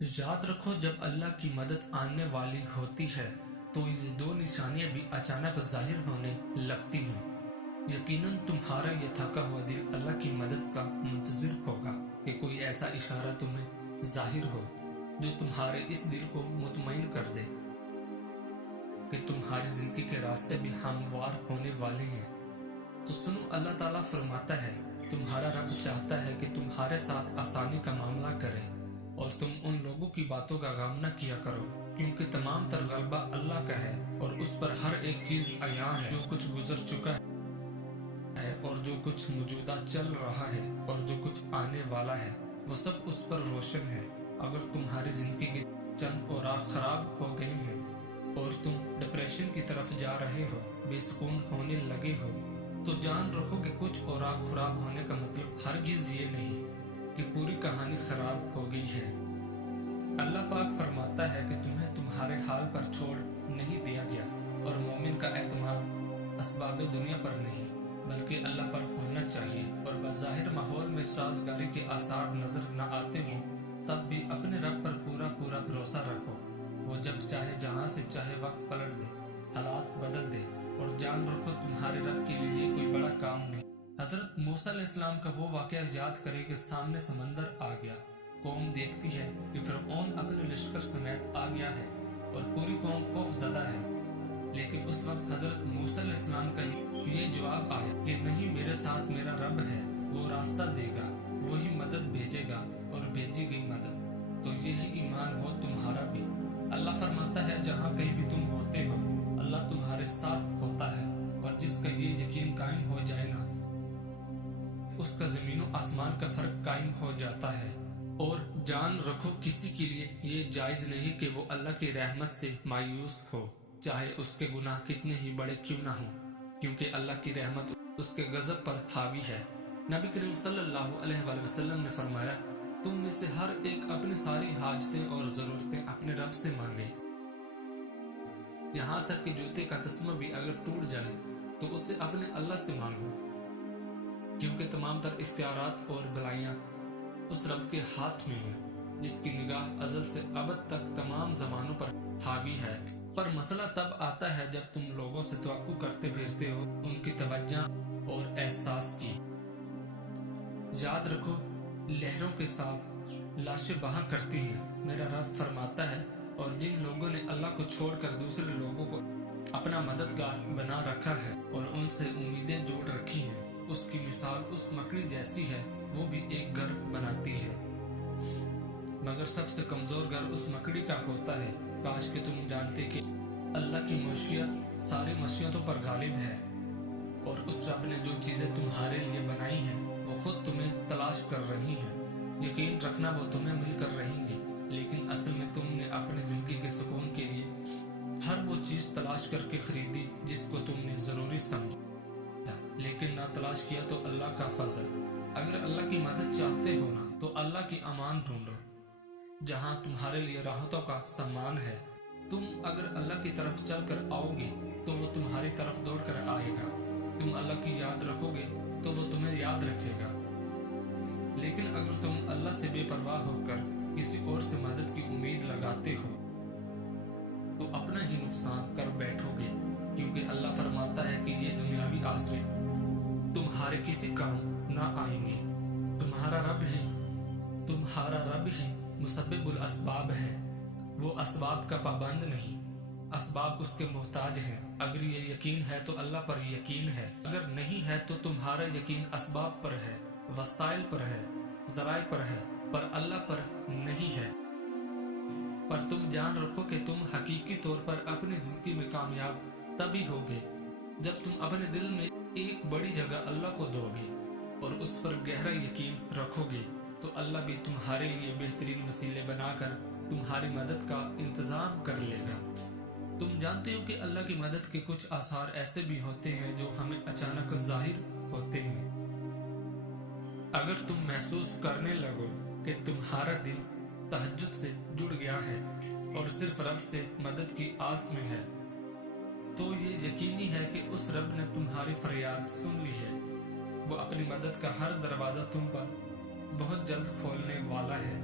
یاد رکھو، جب اللہ کی مدد آنے والی ہوتی ہے تو یہ دو نشانیاں بھی اچانک ظاہر ہونے لگتی ہیں۔ یقیناً تمہارا یہ تھکا ہوا دل اللہ کی مدد کا منتظر ہوگا کہ کوئی ایسا اشارہ تمہیں ظاہر ہو جو تمہارے اس دل کو مطمئن کر دے کہ تمہاری زندگی کے راستے بھی ہموار ہونے والے ہیں۔ تو سنو، اللہ تعالیٰ فرماتا ہے، تمہارا رب چاہتا ہے کہ تمہارے ساتھ آسانی کا معاملہ کرے اور تم ان لوگوں کی باتوں کا غم نہ کیا کرو، کیونکہ تمام تر غلبہ اللہ کا ہے اور اس پر ہر ایک چیز عیاں ہے۔ جو کچھ گزر چکا ہے اور جو کچھ موجودہ چل رہا ہے اور جو کچھ آنے والا ہے، وہ سب اس پر روشن ہے۔ اگر تمہاری زندگی کے چند اوراق خراب ہو گئے ہیں اور تم ڈپریشن کی طرف جا رہے ہو، بے سکون ہونے لگے ہو، تو جان رکھو کہ کچھ اوراق خراب ہونے کا مطلب ہرگز یہ نہیں کہ پوری کہانی خراب ہو گئی ہے۔ اللہ پاک فرماتا ہے کہ تمہیں تمہارے حال پر چھوڑ نہیں دیا گیا، اور مومن کا اعتماد اسباب دنیا پر نہیں بلکہ اللہ پر ہونا چاہیے۔ اور بظاہر ماحول میں سازگاری کے آثار نظر نہ آتے ہوں تب بھی اپنے رب پر پورا بھروسہ رکھو۔ وہ جب چاہے جہاں سے چاہے وقت پلٹ دے، حالات بدل دے، اور جان رکھو تمہارے رب کے لیے یہ کوئی بڑا کام نہیں۔ حضرت موسیٰ علیہ السلام کا وہ واقعہ یاد کرے کہ سامنے سمندر آ گیا، قوم دیکھتی ہے کہ فرعون اپنے لشکر سمیت آ گیا ہے اور پوری قوم خوف زدہ ہے، لیکن اس وقت حضرت موسیٰ علیہ السلام کا یہ جواب آیا کہ نہیں، میرے ساتھ میرا رب ہے، وہ راستہ دے گا، وہی مدد بھیجے گا، اور بھیجی گئی مدد۔ تو یہی ایمان ہو تمہارا بھی۔ اللہ فرماتا ہے، جہاں کہیں بھی تم ہوتے ہو اللہ تمہارے ساتھ ہوتا ہے، اور جس کا یہ یقین قائم ہو جائے نا، اس کا زمین و آسمان کا فرق قائم ہو جاتا ہے۔ اور جان رکھو، کسی کے لیے یہ جائز نہیں کہ وہ اللہ کی رحمت سے مایوس ہو، چاہے اس کے گناہ کتنے ہی بڑے کیوں نہ ہوں، کیونکہ اللہ کی رحمت اس کے غضب پر حاوی ہے۔ نبی کریم صلی اللہ علیہ وآلہ وسلم نے فرمایا، تم میں سے ہر ایک اپنی ساری حاجتیں اور ضرورتیں اپنے رب سے مانگے، یہاں تک کہ جوتے کا تسمہ بھی اگر ٹوٹ جائے تو اسے اپنے اللہ سے مانگو، کیونکہ تمام تر اختیارات اور بلائیاں اس رب کے ہاتھ میں ہیں، جس کی نگاہ ازل سے ابد تک تمام زمانوں پر حاوی ہے۔ پر مسئلہ تب آتا ہے جب تم لوگوں سے توقع کرتے پھرتے ہو ان کی توجہ اور احساس کی۔ یاد رکھو، لہروں کے ساتھ لاشیں بہا کرتی ہیں، میرا رب فرماتا ہے، اور جن لوگوں نے اللہ کو چھوڑ کر دوسرے لوگوں کو اپنا مددگار بنا رکھا ہے اور ان سے امیدیں جوڑ رکھی ہیں، اس کی مثال اس مکڑی جیسی ہے، وہ بھی ایک گھر بناتی ہے، مگر سب سے کمزور گھر اس مکڑی کا ہوتا ہے۔ کاش کہ تم جانتے کہ اللہ کی مشیت ساری مشیتوں پر غالب ہے، اور اس رب نے جو چیزیں تمہارے لیے بنائی ہیں وہ خود تمہیں تلاش کر رہی ہیں۔ یقین رکھنا وہ تمہیں مل کر رہیں گی، لیکن اصل میں تم نے اپنی زندگی کے سکون کے لیے ہر وہ چیز تلاش کر کے خریدی جس کو تم نے ضروری سمجھا، لیکن نہ تلاش کیا تو اللہ کا فضل۔ اگر اللہ کی مدد چاہتے ہو نا تو اللہ کی امان ڈھونڈو، جہاں تمہارے لیے راحتوں کا سامان ہے۔ تم اگر اللہ کی طرف چل کر آؤ گے تو وہ تمہاری طرف دوڑ کر آئے گا۔ تم اللہ کی یاد رکھو گے تو وہ تمہیں یاد رکھے گا، لیکن اگر تم اللہ سے بے پرواہ ہو کر کسی اور سے مدد کی امید لگاتے ہو تو اپنا ہی نقصان کر بیٹھو گے، کیونکہ اللہ فرماتا ہے کہ یہ دنیاوی آسرے تمہارے کسی کام نہ آئیں گے۔ تمہارا رب ہی مسبب الاسباب ہے، وہ اسباب کا پابند نہیں، اسباب اس کے محتاج ہیں۔ اگر یہ یقین ہے تو اللہ پر یقین ہے، اگر نہیں ہے تو تمہارا یقین اسباب پر ہے، وسائل پر ہے، ذرائع پر ہے، پر اللہ پر نہیں ہے۔ پر تم جان رکھو کہ تم حقیقی طور پر اپنی زندگی میں کامیاب تبھی ہوگے جب تم اپنے دل میں ایک بڑی جگہ اللہ کو دو گے اور اس پر گہرا یقین رکھو گے، تو اللہ بھی تمہارے لیے بہترین وسیلے بنا کر تمہاری مدد کا انتظام کر لے گا۔ تم جانتے ہو کہ اللہ کی مدد کے کچھ آثار ایسے بھی ہوتے ہیں جو ہمیں اچانک ظاہر ہوتے ہیں۔ اگر تم محسوس کرنے لگو کہ تمہارا دل تہجد سے جڑ گیا ہے اور صرف رب سے مدد کی آس میں ہے، تو یہ یقینی ہے کہ اس رب نے تمہاری فریاد سن لی ہے۔ وہ اپنی مدد کا ہر دروازہ تم پر بہت جلد کھولنے والا ہے،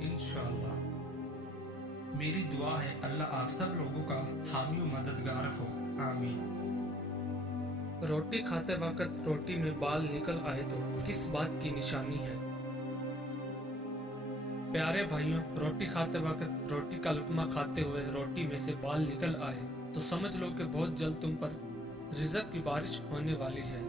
انشاءاللہ۔ میری دعا ہے اللہ آپ سب لوگوں کا حامی و مددگار ہو، آمین۔ روٹی کھاتے وقت روٹی میں بال نکل آئے تو کس بات کی نشانی ہے؟ پیارے بھائیوں، روٹی کھاتے وقت روٹی کا لقمہ کھاتے ہوئے روٹی میں سے بال نکل آئے تو سمجھ لو کہ بہت جلد تم پر رزق کی بارش ہونے والی ہے۔